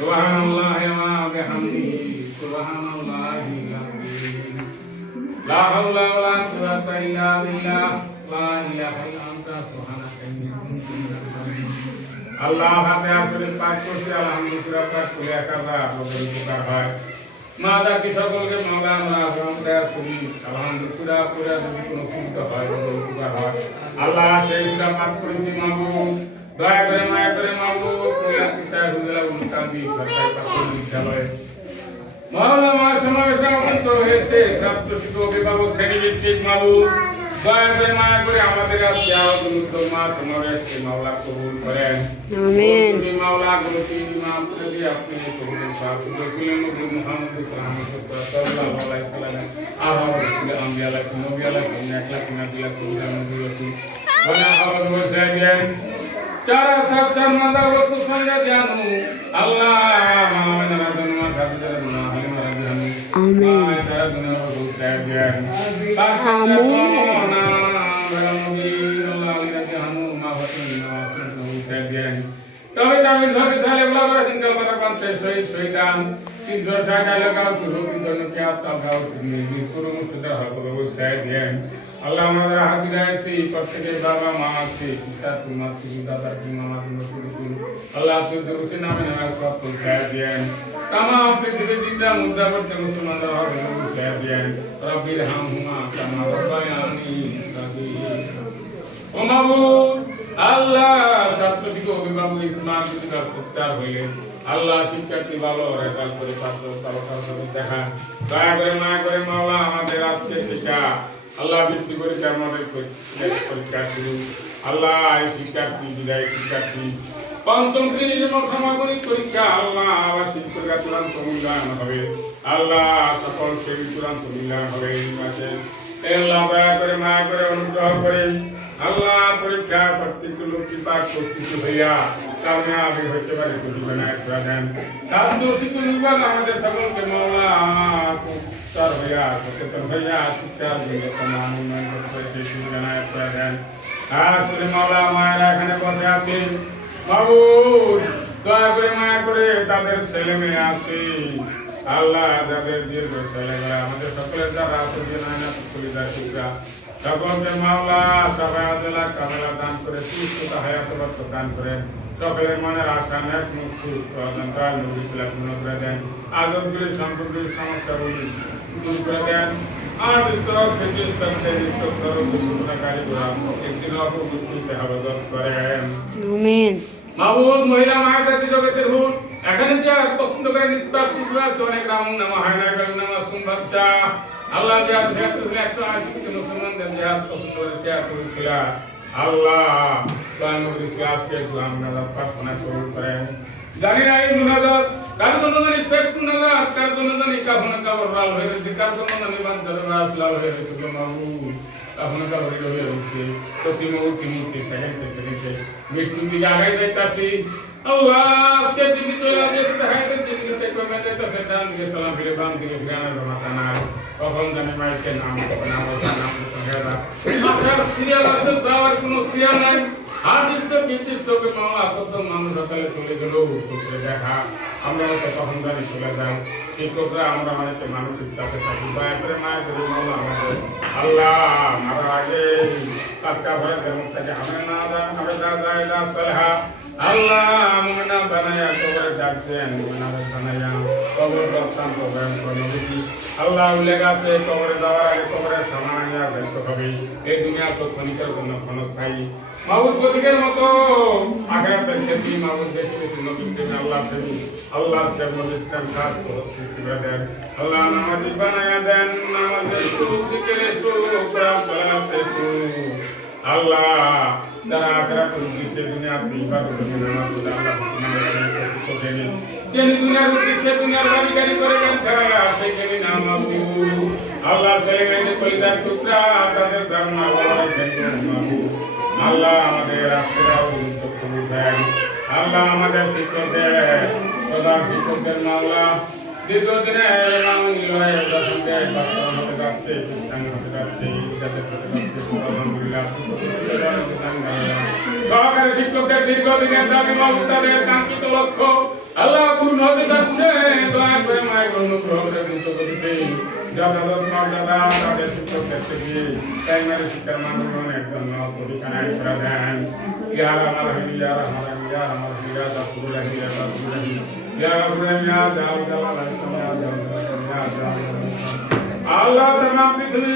সুবহানাল্লাহি ওয়া বিহামদিহি সুবহানাল্লাহিল আযীম লা হাওলা ওয়ালা কুওয়াতা ইল্লা বিল্লাহ, লা ইলাহা ইল্লা আনতা সুবহানাকা ইন্নী কুনতু মিনাল জালিমিন আল্লাহ হাতে আসলে পাঠ করছে, আলহামদুলিল্লাহ চলে করে একাদা আমাদের উপকার হয়। মাদাকে সকলকে মাওলা, আমরা প্রায় করি। আলহামদুলিল্লাহ, পুরা যদি কোনো সুবিধা হয় উপকার হয়। আল্লাহ সেই পাঠ করেছি, মাহবুব। দয়া করে মায়া করে কুলিয়া পিতা হুজলা উনকান্দি সরকারি প্রাথমিক বিদ্যালয়ে। মাওলা সমাবেশ অবস্থ হয়েছে। ছাত্র অভিভাবক শ্রেণি ভিত্তিক দয়া করে মায়া করে আমাদের আজকে আওয়াজ উত্তর মা সমাবেশকে মাওলা কবুল করেন। আমিন। মাওলা গুলোকে ইমাম করে আপনি কবুল করেন রসুলের নবী মুহাম্মদ সাল্লাল্লাহু আলাইহি ওয়াসাল্লাম আহা রসুল আম্বিয়া লাক নবী লাক এক লাখ নবী লাক কবুল নবী রসুল ওনা আওয়াজ ওয়াসাইয়েন চারা সাতটার মাদা রত সঙ্গে জানু আল্লাহ মাওলানা রাজন মা খাদিজা না হালিম রাজন আমিন তবে আমি ধরে সালে বলা সিঙ্গা মারা পাঁচে শহীদ শহীদান তিনশো টাকা লাগাও তো হোক জন্য কে আপনার গাও তুমি পুরো মুসুদা হবে সাহেব আল্লাহ আমাদের হাত দিয়েছি প্রত্যেকের বাবা, মা আছে, পিতা তোমা তুমি দাদা তুমি মামা তুমি তুমি আল্লাহ তুই দুটি নামে নামে সব তুই সাহেব দেন তামাম পৃথিবীর জিন্দা মুদ্রা করতে মুসলমানরা হবে সাহেব দেন রব্বির হামহুমা কামা রব্বায়ানি সগীরা ও মাবুদ আল্লাহ ছাত্রটিকে অভিভাবক ইসলাম প্রতিকার প্রত্যার হইলে আল্লাহ শিক্ষার্থী ভালো রেজাল্ট করে ছাত্র দেখা দয়া করে মায়া করে মাওলা আমাদের আজকে শিক্ষা আল্লাহ পরীক্ষা আমাদের পরীক্ষা শুরু। আল্লাহ শিক্ষার্থী, বিদায় শিক্ষার্থী, পঞ্চম শ্রেণির সমাগমিক পরীক্ষা আল্লাহ আবার শিক্ষকরা চূড়ান্ত মূল্যায়ন হবে। আল্লাহ সকল শ্রেণি চূড়ান্ত মূল্যায়ন হবে এই মাসে আল্লাহ দয়া করে মায়া করে অনুগ্রহ করে আল্লাহ পরীক্ষা প্রত্যেক লোক কৃপা প্রস্তুতি হইয়া কাময়াবি হইতে পারে বানায় দেন সাধু শিক্ষক আমাদের সকলকে মাওলা তার হইয়া সচেতন হইয়া শিক্ষার জন্য সমান উন্নয়ন করতে সেই জানায় দেন আর করে মাওলা মায়েরা এখানে বসে আছে বাবু দয়া করে মায়া করে তাদের ছেলে মেয়ে আছে, আল্লাহ যাদের দীর্ঘ ছেলেমেয়েরা আমাদের সকলের যারা আছে যে নানা পুলিশা শিক্ষা সকলকে মাওলা সবাই আদলা কামেলা দান করে সুস্থতা হায়াত বর্ত দান করে সকলের মনের আশা নেক মুক্তি করে দেন আদবগুলি সম্পর্কে দূর করে দেন আর তরফ থেকে তরফে তরফ দুর্ঘটনাকারী গোড়া একটি অপবুদ্ধিতে হাবগত করেন আমিন মাহবুব মহিলা মায়ের কাছে জগতের হুল এখানে যে পছন্দ করে নিত্যা পুজো আছে অনেক রাম নামা হায়না কাল নামা সুন্দরচা আল্লাহ যে করে জানি না এই মুনাজাত কার জন্য জানি শেখ মুনাজাত কার জন্য জানি কাফনা কাবর লাল হয়ে রয়েছে কার জন্য জানি বাঞ্চার রাস লাল হয়ে রয়েছে গো মাহবুব কাফনা কাবর হয়ে রয়েছে প্রতি মুহূর্তে মুহূর্তে সেকেন্ডে সেকেন্ডে মৃত্যুর দিকে আগাই যাইতাছি আল্লাহ আজকে জীবিত লাগে দেখাইতে জীবিত কমে যাইতাছে ডান দিকে সালাম ফিরে বাম দিকে যাওয়ার কোনো আদিত্য বিচিত্রকে মামলা কত মানুষ সকালে আমরা তখন চলে যাই শিক্ষকরা, আমরা অনেকে আমাদের। আল্লাহ মারা আগে টাটকা ভয়ে দেমক থেকে আমি না দা আমি দা যায় সলহা। আল্লাহ মুমিনা বানায়া কবরে ডাকছেন মুমিনা বানায়া আল্লাহ উল্লেখ আছে, কবরে যাওয়ার আগে কবরে সামানিয়া ব্যস্ত হবে। এই দুনিয়া তো ক্ষণিকের জন্য ক্ষণস্থায়ী। মাহবুব প্রতীকের মতো আখেরাতের ক্ষেত্রে মাহবুব দেশ থেকে নবী প্রেমী আল্লাহ প্রেমী আল্লাহ প্রেম ইসলাম কাজ সৃষ্টি করে দেন। আল্লাহ নামাজি বানায়া দেন আল্লাহ যারা আখেরাত দিচ্ছে দুনিয়া আপনি ইবাদত নামাজ আল্লাহ যিনি দুনিয়ার উদ্দেশ্যে দুনিয়ার বাড়িগাড়ি করে দেন খেলা সেই যিনি নাম আবু আল্লাহ ছেলে মেয়েদের কলিজার টুকরা, তাদের ধারণা আল্লাহ আমাদের আল্লাহ আমাদের শিক্ষকদের, প্রধান শিক্ষকদের মাওলা দীর্ঘদিনে সহকারী শিক্ষকদের দীর্ঘদিনের দাবি মমতাদের কাঙ্ক্ষিত লক্ষ্য আল্লাহ পূর্ণ হতে যাচ্ছে দয়া করে মায়ের অনুগ্রহ করে দ্রুত গতিতে যথাযথ মর্যাদা তাদের শিক্ষকদের থেকে প্রাইমারি শিক্ষার মান উন্নয়নের জন্য পরিচালনা করে দেন ইয়া আমার ইয়া আমার ইয়া আমার ইয়া দাসুর ইয়া দাসুর ইয়া রব্বানা ইয়া জাল জালাল ইয়া জাল আল্লাহ তাআলা পৃথিবী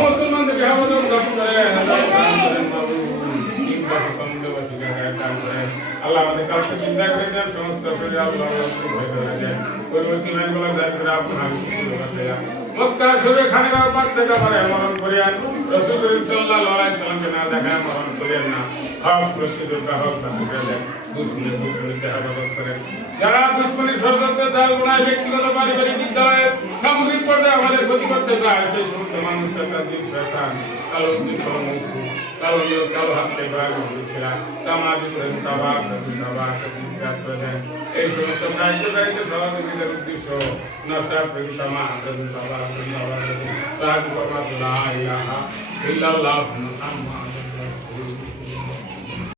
মুসলমানদের হেফাজত করেন আল্লাহ করেন বাবু ইনবাহি কমলে বসিকে কাম করেন আল্লাহ আমাদের কাছে চিন্তা করে দেন সমস্ত করে আল্লাহ ভয় করে দেন পরবর্তী লাইন বলা যায় করে আপনার মক্কা সুরে খানে বা পাক থেকে পারে মরণ করিয়ান রসুল করিম সাল্লাল্লাহু আলাইহি সাল্লামকে না দেখায় মরণ করিয়ান না হক প্রস্তুত হক দেন যারা দুশ্মনী ষড়যন্ত্র দল গুণায় ব্যক্তিগত পারিবারিক বিদ্যালয়ে সামগ্রিক পর্যায়ে আমাদের ক্ষতি করতে চায় সেই সমস্ত মানুষকে তার দিন শয়তান কালো দিন কালো নিয়োগ কালো হাতে বাঘ হয়েছিলাম তামাদি করে তাবাক তাবাক এই সমস্ত দায়িত্ব দায়িত্ব সহযোগীদের উদ্দেশ্য নশা ইল্লাল্লাহ মুহাম্মাদ